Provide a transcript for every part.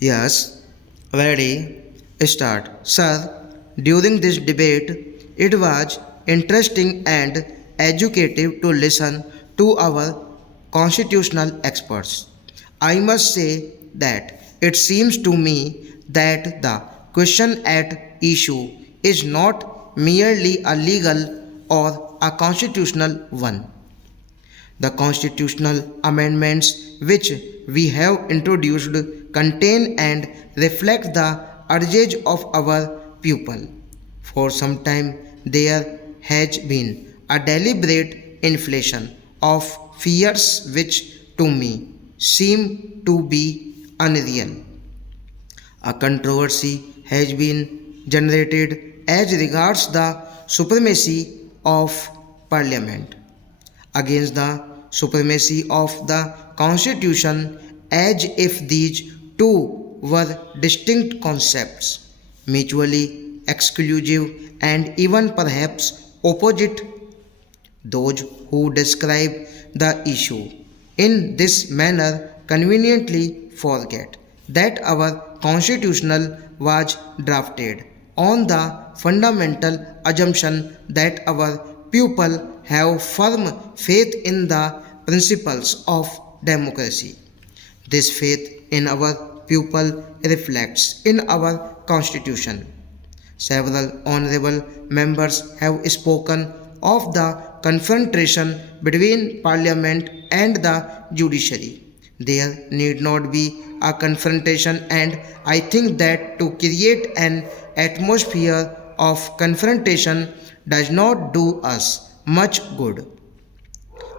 Yes, ready, start. Sir, during this debate, it was interesting and educative to listen to our constitutional experts. I must say that it seems to me that the question at issue is not merely a legal or a constitutional one. The constitutional amendments which we have introduced contain and reflect the urges of our people. For some time, there has been a deliberate inflation of fears which to me seem to be unreal. A controversy has been generated as regards the supremacy of Parliament against the supremacy of the Constitution as if these two were distinct concepts, mutually exclusive and even perhaps opposite. Those who describe the issue in this manner conveniently forget that our constitutional was drafted on the fundamental assumption that our people have firm faith in the principles of democracy. This faith in our people reflects in our constitution. Several honorable members have spoken of the confrontation between parliament and the judiciary. There need not be a confrontation, and I think that to create an atmosphere of confrontation does not do us much good.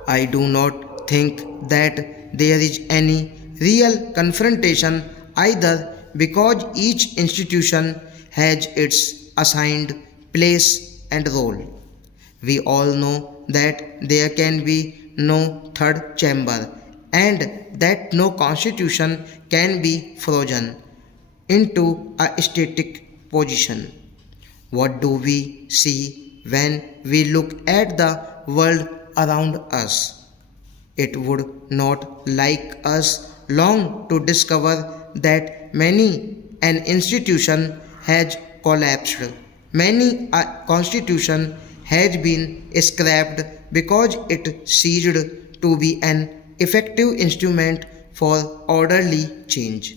I do not think that there is any real confrontation either because each institution has its assigned place and role. We all know that there can be no third chamber and that no constitution can be frozen into a static position. What do we see when we look at the world around us? It would not like us long to discover that many an institution has collapsed. Many a constitution has been scrapped because it ceased to be an effective instrument for orderly change.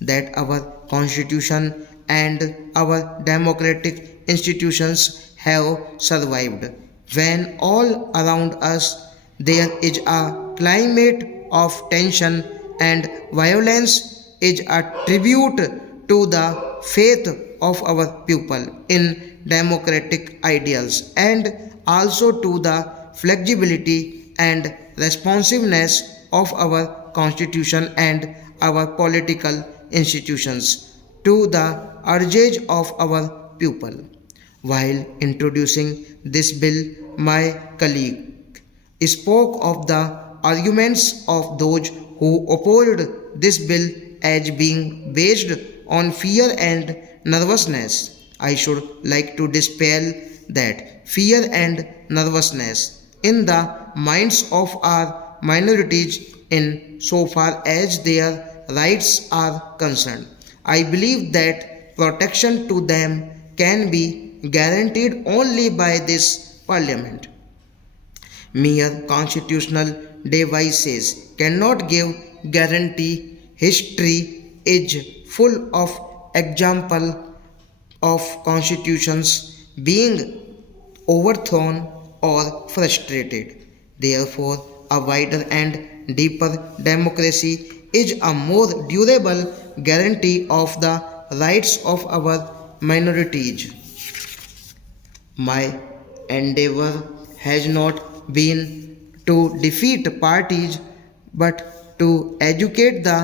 That our constitution and our democratic institutions have survived when all around us there is a climate of tension and violence is a tribute to the faith of our people in democratic ideals and also to the flexibility and responsiveness of our constitution and our political institutions to the urges of our people. While introducing this bill, my colleague spoke of the arguments of those who opposed this bill as being based on fear and nervousness. I should like to dispel that fear and nervousness in the minds of our minorities in so far as their rights are concerned. I believe that protection to them can be guaranteed only by this parliament. Mere constitutional devices cannot give guarantee. History is full of example of constitutions being overthrown or frustrated. Therefore, a wider and deeper democracy is a more durable guarantee of the rights of our minorities. My endeavor has not been to defeat parties but to educate the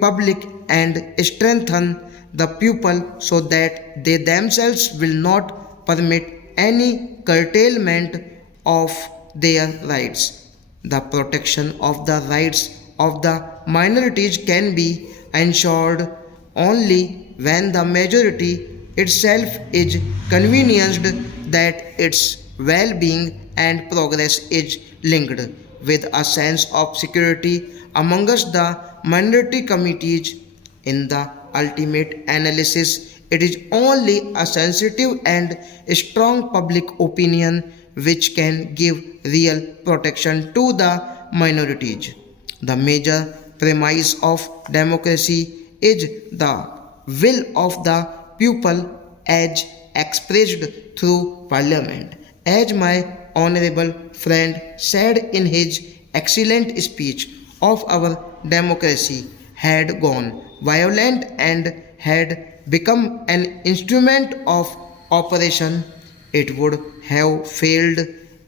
public and strengthen the people so that they themselves will not permit any curtailment of their rights. The protection of the rights of the minorities can be ensured only when the majority itself is convinced that its well being and progress is linked with a sense of security amongst the minority communities In the ultimate analysis, it is only a sensitive and strong public opinion which can give real protection to the minorities. The major premise of democracy is the will of the people as expressed through parliament. As my honorable friend said in his excellent speech of our democracy had gone violent and had become an instrument of oppression, it would have failed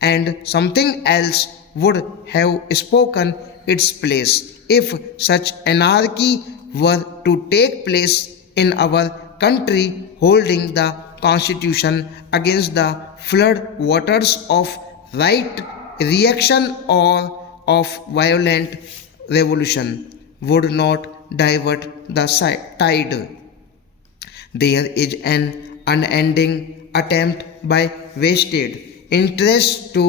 and something else would have spoken its place. If such anarchy were to take place in our country, holding the constitution against the flood waters of right reaction or of violent revolution would not divert the tide. There is an unending attempt by vested interests to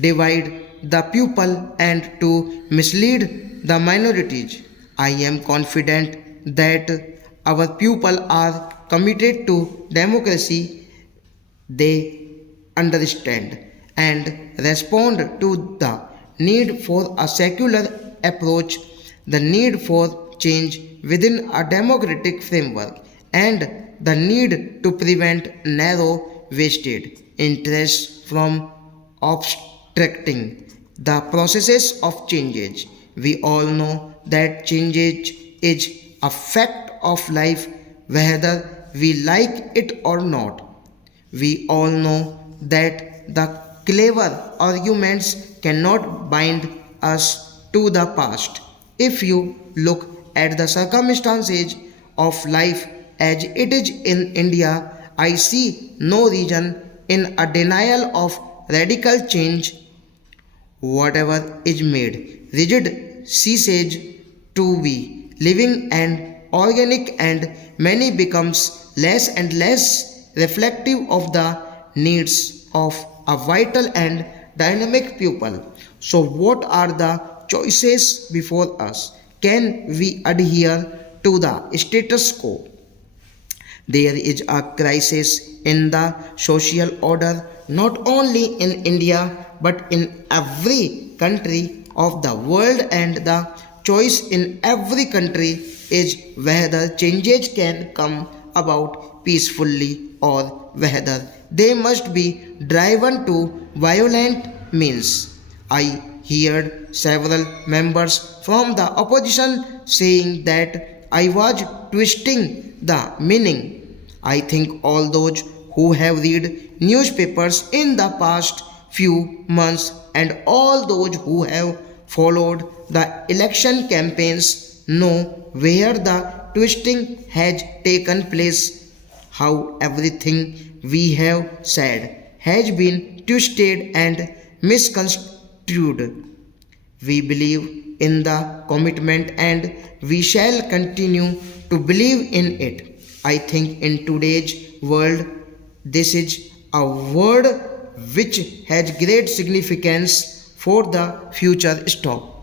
divide the people and to mislead the minorities. I am confident that our people are committed to democracy. They understand and respond to the need for a secular approach, the need for change within a democratic framework, and the need to prevent narrow vested interests from obstructing the processes of change. We all know that change is a fact of life whether we like it or not. We all know that the clever arguments cannot bind us to the past. If you look at the circumstances of life as it is in India, I see no reason in a denial of radical change. Whatever is made rigid ceases to be living and organic, and many becomes less and less reflective of the needs of a vital and dynamic people. So what are the choices before us? Can we adhere to the status quo? There is a crisis in the social order not only in India but in every country of the world, and the choice in every country is whether changes can come about peacefully or whether they must be driven to violent means. I heard several members from the opposition saying that I was twisting the meaning. I think all those who have read newspapers in the past few months and all those who have followed the election campaigns know where the twisting has taken place, how everything we have said has been twisted and misconstrued. We believe in the commitment and we shall continue to believe in it. I think in today's world, this is a word which has great significance for the future. Stop.